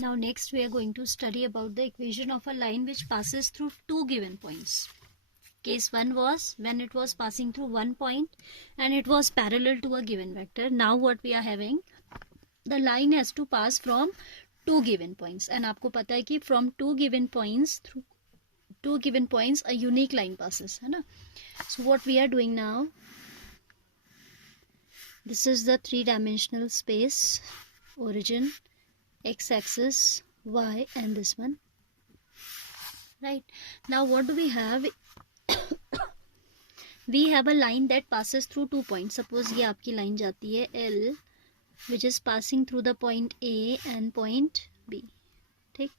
Now next we are going to study about the equation of a line which passes through two given points. Case 1 was when it was passing through one point and it was parallel to a given vector. Now what we are having, the line has to pass from two given points, and आपको पता है कि from two given points through two given points a unique line passes, है ना. So what we are doing now, this is the three-dimensional space, origin, x-axis, y, and this one, right? Now what do we have? We have a line that passes through 2 points. Suppose ये आपकी line जाती है L, which is passing through the point A and point B. ठीक?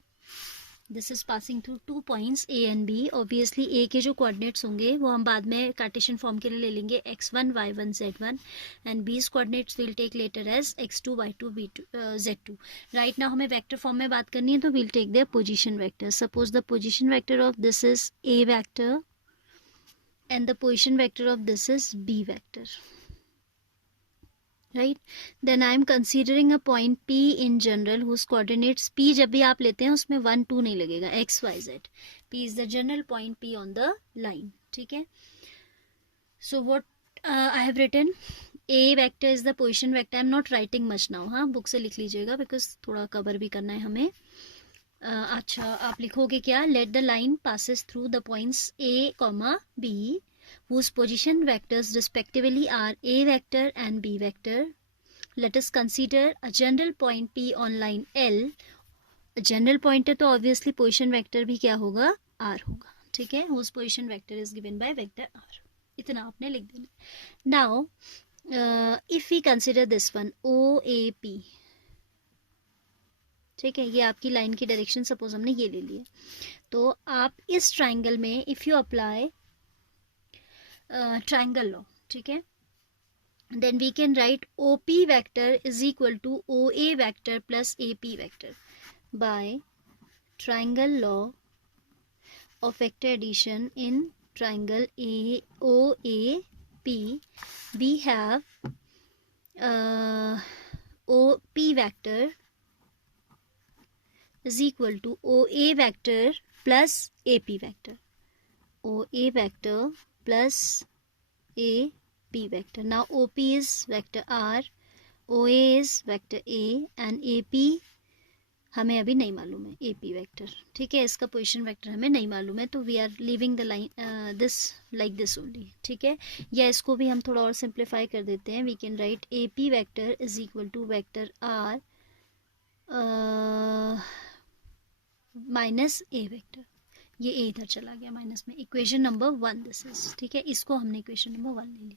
This is passing through 2 points A and B. Obviously A के जो coordinates होंगे वो हम बाद में कार्टेशियन फॉर्म के लिए ले लेंगे x1, y1, z1, and B's coordinates we'll take later as x2, y2, b2, z2. Right now हमें vector form में बात करनी है तो we'll take their position vector. Suppose the position vector of this is A vector and the position vector of this is B vector. Right? Then I am considering a point P in general whose coordinates P जब भी आप लेते हैं उसमें 1, 2 नहीं लगेगा, x, y, z. P is the general point P on the line. ठीक है? So what I have written, A vector is the position vector. I am not writing much now. हाँ, बुक से लिख लीजिएगा because थोड़ा cover भी करना है हमें. अच्छा, आप लिखोगे क्या? Let the line passes through the points A, B, whose position vectors respectively are A vector and B vector. Let us consider a general point P on line L. A general point है तो obviously position vector भी क्या होगा? R होगा. ठीक है? Whose position vector is given by vector R. इतना आपने लिख देना. Now, if we consider this one OAP, ठीक है, ये आपकी लाइन की डायरेक्शन सपोज हमने ये ले ली है, तो आप इस ट्राइंगल में if you apply triangle law, ठीक है, then we can write OP vector is equal to OA vector plus AP vector by triangle law of vector addition in triangle OAP. We have OP vector is equal to OA vector plus AP vector. OA vector plus AP vector. Now OP is vector R, OA is vector A and AP हमें अभी नहीं मालूम है, AP vector. ठीक है, इसका position vector हमें नहीं मालूम है, तो we are leaving the line this like this only. ठीक है, या इसको भी हम थोड़ा और सिंप्लीफाई कर देते हैं. We can write AP vector is equal to vector R minus A vector. ये A इधर चला गया माइनस में. Equation number 1 this is. ठीक है, इसको हमने इक्वेशन नंबर 1 ले लिया.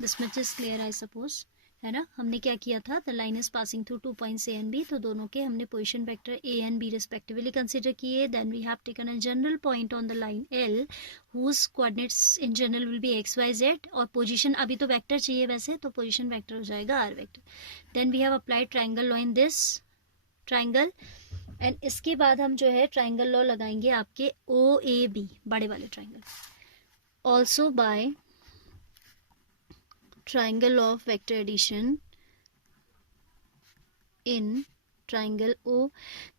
This much is clear I suppose, है ना. हमने क्या किया था, the line is passing through 2 points A and B, तो दोनों के हमने position vector A and B respectively consider किए. Then we have taken a general point on the line L whose coordinates in general will be x, y, z, और position अभी तो vector चाहिए वैसे, तो पोजीशन वेक्टर हो जाएगा R vector. Then we have applied triangle law in this triangle, and इसके बाद हम जो है ट्राइंगल लॉ लगाएंगे आपके OAB बड़े वाले triangle. Also by triangle law of vector addition in triangle O.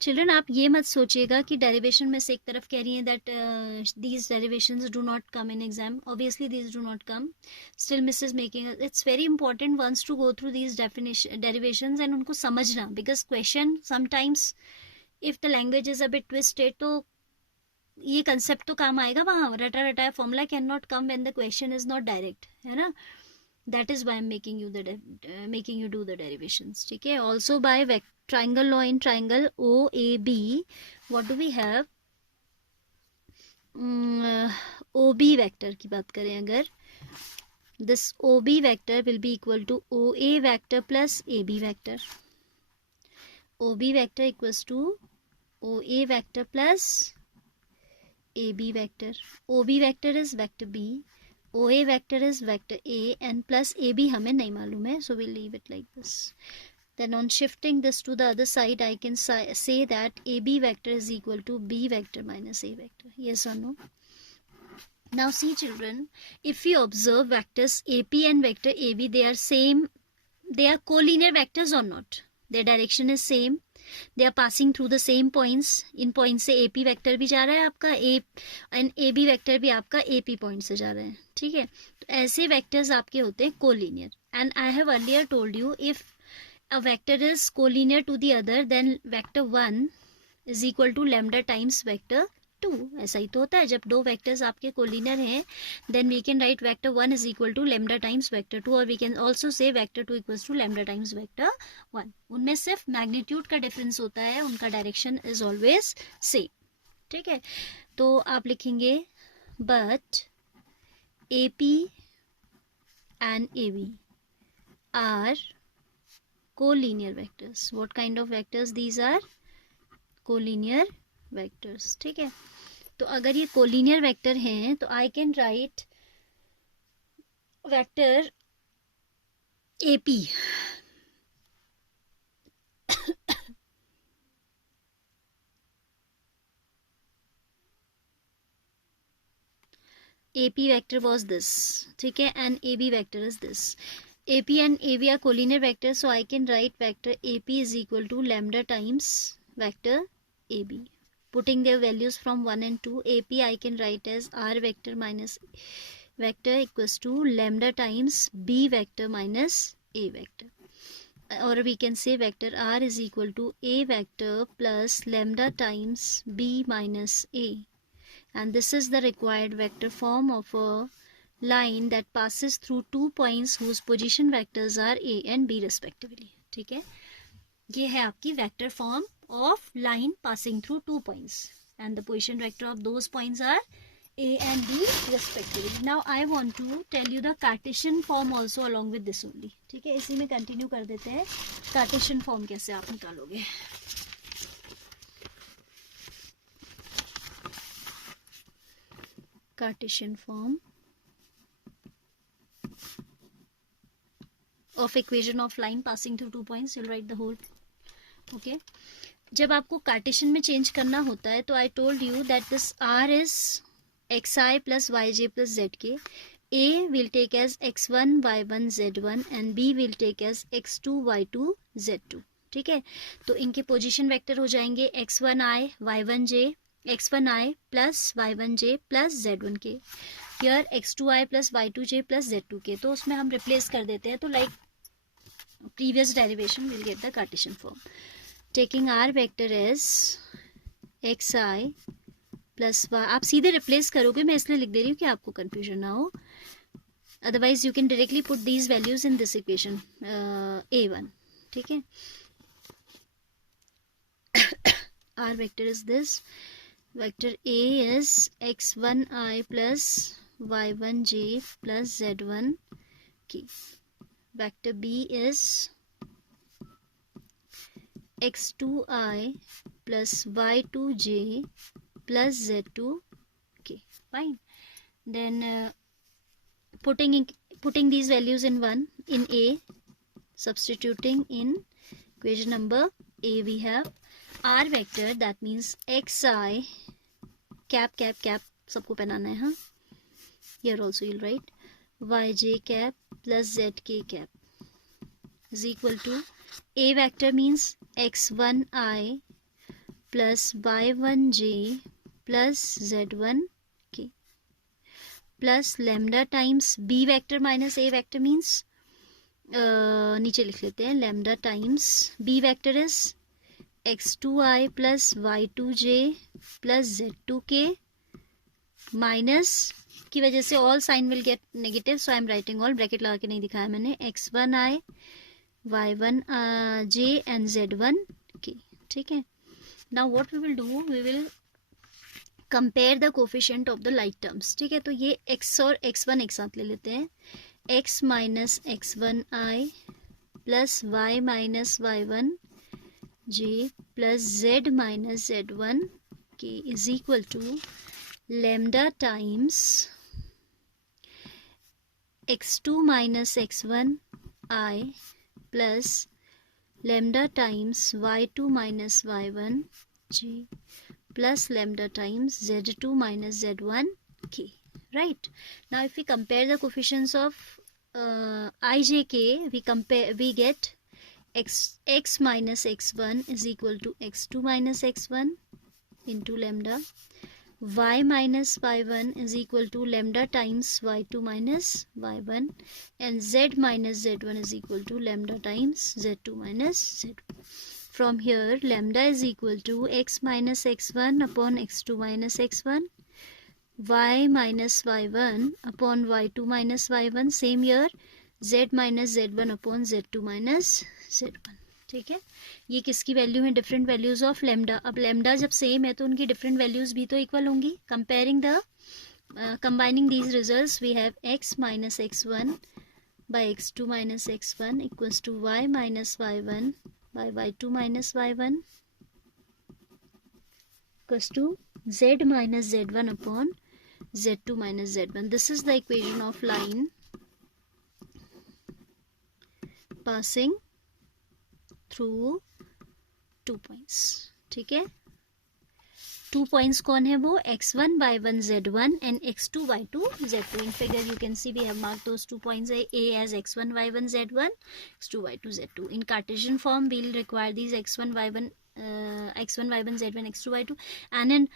Children आप ये मत सोचिएगा कि डेरिवेशन में से एक तरफ कह रही हैं that these derivations do not come in exam. Obviously these do not come. Still miss is making it's very important once to go through these derivations and उनको समझना, because question sometimes if the language is a bit twisted, तो ये concept तो काम आएगा वहाँ. रटा रटाया formula can not come when the question is not direct, है ना. That is why I'm making you do the derivations. ठीक है. Also by triangle law in triangle OAB, what do we have? OB vector की बात करें अगर, this OB vector will be equal to OA vector plus AB vector. OB vector equals to OA vector plus AB vector. OB vector is vector B, OA vector is vector A, and plus AB हमें नहीं मालूम है, so we'll leave it like this. Then on shifting this to the other side, I can say that AB vector is equal to B vector minus A vector. Yes or no? Now see children, if we observe vectors AP and vector AB, they are same, they are collinear vectors or not? Their direction is same. They are passing through the same points. इन point से AP vector भी जा रहा है आपका, and AB vector भी आपका AP point से जा रहा है. ठीक है, तो ऐसे वेक्टर्स आपके होते हैं collinear. And I have earlier told you, if a vector is collinear to the other, then vector 1 is equal to lambda times vector 2. ऐसा ही तो होता है, जब दो वेक्टर्स आपके कोलिनियर हैं, then we can write vector 1 is equal to lambda times vector 2, और we can also say vector 2 equals to lambda times vector 1. उनमें सिर्फ मैग्नीट्यूड का डिफरेंस होता है, उनका डायरेक्शन इज ऑलवेज सेम. ठीक है, तो आप लिखेंगे but AP and AB are collinear vectors. What kind of vectors these are? Collinear vectors. ठीक है, तो अगर ये कोलिनियर वेक्टर हैं तो I can write vector AP AP vector was this. ठीक है, and AB vector is this. AP and AB are collinear vectors, so I can write vector AP is equal to lambda times vector AB. Putting their values from 1 and 2, AP I can write as R vector minus vector equals to lambda times B vector minus A vector. Or we can say vector R is equal to A vector plus lambda times B minus A. And this is the required vector form of a line that passes through 2 points whose position vectors are A and B respectively. ठीक है, ये है आपकी vector form of line passing through 2 points and the position vector of those points are A and B respectively. Now I want to tell you the Cartesian form also along with this only. ठीक है, इसी में continue कर देते हैं. Cartesian form कैसे आप निकालोगे. Cartesian form of equation of line passing through 2 points. You'll write the whole. Okay. जब आपको कार्टेशियन में चेंज करना होता है तो I told you that this R is xi plus yj plus zk. A will take as x1 y1 z1 and B will take as x2 y2 z2. ठीक है, तो इनके पोजीशन वेक्टर हो जाएंगे x1i y1j x1i plus y1j plus z1k. Here x2i plus y2j plus z2k. तो उसमें हम replace कर देते हैं, तो like previous derivation will get the Cartesian form. Taking r vector as xi plus y. आप सीधे रिप्लेस करोगे, मैं इसलिए लिख दे रही हूँ कि आपको कंफ्यूजन ना हो. Otherwise you can directly put these values in this equation a1. ठीक है, r vector is this. Vector A is x1i plus y1j plus z1k. Vector B is x2i plus y2j plus z2k. Fine. Then putting these values in A, substituting in equation number A, we have R vector, that means xi cap cap cap सबको पहनाना है. हाँ, here also you'll write yj cap plus zk cap is equal to A vector means x1i plus y1j plus z1k plus lambda times B vector minus A vector means नीचे लिख लेते हैं lambda times B vector is x2i plus y2j plus z2k minus की वजह से all sign will get negative, so I am writing all. Bracket लगा के नहीं दिखाया मैंने. x1i y1j and z1k. ठीक है, now what we will do, we will compare the coefficient of the like terms. ठीक है, तो ये x और x1 एक साथ ले लेते हैं. x minus x1i plus y minus y1 j plus z minus z1 k is equal to lambda times x2 minus x1 I plus lambda times y2 minus y1 j plus lambda times z2 minus z1 k. Right, now if we compare the coefficients of I j k, we get x minus x1 is equal to x2 minus x1 into lambda. Y minus y1 is equal to lambda times y2 minus y1, and z minus z1 is equal to lambda times z2 minus z1. From here, lambda is equal to x minus x1 upon x2 minus x1, y minus y1 upon y2 minus y1, same here z minus z1 upon z2 minus z1. ठीक है, ये किसकी value है? Different values of lambda. अब lambda जब same है तो उनकी डिफरेंट वैल्यूज भी तो इक्वल होंगी. Comparing the combining these results, we have x minus x1 by x2 minus x1 equals to y minus y1 by y2 minus y1 equals to z minus z1 upon z2 minus z1. This is the equation of line passing through 2 points. ठीक है, 2 points कौन है वो? x1 y1 z1 and x2 y2 z2. In figure you can see we have marked those 2 points A as x1 y1 z1, x2 y2 z2. In Cartesian form we'll require these x1 y1 z1 x2 y2, and in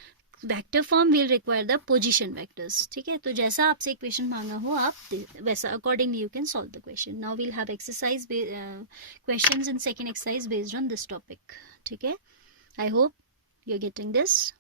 vector form will require the position vectors. ठीक है, तो जैसा आपसे equation मांगा हो आप वैसा accordingly you can solve the question. Now we'll have exercise questions in second exercise based on this topic. ठीक है, I hope you are getting this.